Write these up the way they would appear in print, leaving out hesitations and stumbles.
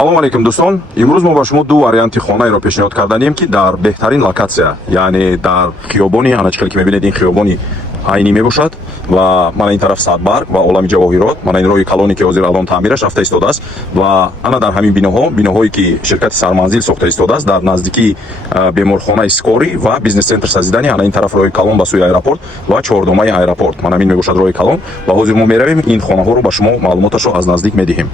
салом алейкум дӯстон, имрӯз мо ба шумо ду варианти хонаеро пешниҳод карданем ки дар беҳтарин локатсия, яъне дар хиёбони аначкали ки мебинед ин хиёбони айнӣ мебошад ва мана ин тараф Садбарг ва олами ҷавоҳирот, мана ин роҳи калоне ки ҳозир алон таъмираш рафта истодааст ва ана дар ҳамин биноҳое ки ширкати Сарманзил сохта истодааст дар наздикии беморхонаи Скорӣ ва бизнес центр сазидани ана ин тараф роҳи калон ба сӯи аэропорт ва чордомаи аэропорт, мана ин мебошад роҳи калон ва ҳозир мо меравем ин хонаҳоро ба шумо маълумоташро аз наздик медиҳем.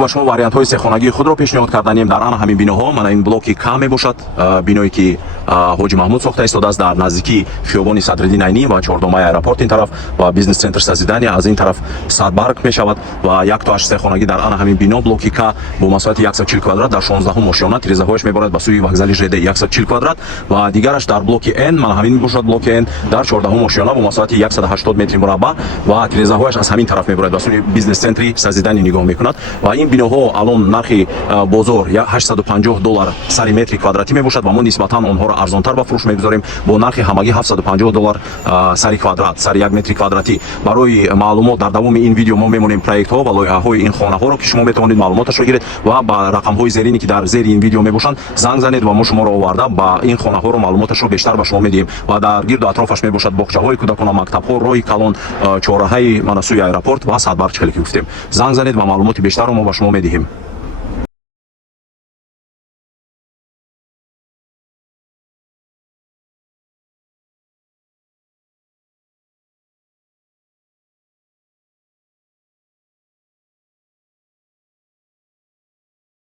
ба шумо вариантҳои сехонагии худро пешниҳод карданем дар ана ҳамин биноҳо. Мана ин блоки К мебошад, биное ки ҳоҷи Маҳмуд сохта истодааст дар наздикии хиёбони Садриддин Айнӣ ва чордомаи аэропорт ин тараф ва бизнес центр сазидани аз ин тараф Садбарг мешавад ва 1-8 сехонагӣ дар ана ҳамин бино блоки К бо масоҳати 140 квадрат дар 16 ошёна, тирезаҳояш меборад ба сӯи вокзали ЖД 140 квадрат ва дигараш дар блоки Н, мана ҳамин мебошад блоки Н дар 14 ошёна бо масоҳати 180 метри мураббаъ ва тирезаҳояш аз ҳамин тараф меборад ба сӯи бизнес центри сазидани нигоҳ мекунад ва ин биноҳо алон нархи бозор $850 сари метри квадратӣ мебошад ва мо нисбатан онҳоро арзонтар ба фурӯш мегузорем бо нархи ҳамагӣ $750 сари квадрат, сари 1 метри квадратӣ. Барои маълумот дар давоми ин видео мо мемонем проектҳо ва лоиҳаҳои ин хонаҳоро ки шумо метавонед маълумоташро гиред ва ба рақамҳои зерини ки дар зери ин видео мебошанд занг занед ва мо шуморо оварда ба ин хонаҳоро маълумоташро бештар ба шумо медиҳем ва дар гирду атрофаш мебошад боғчаҳои кӯдакона, мактабҳо, роҳи калон, чораҳаи мана сӯи аэропорт ва Садбарг ки гуфтем. Занг занед ва маълумоти бештарро мо ба шумо медиҳем.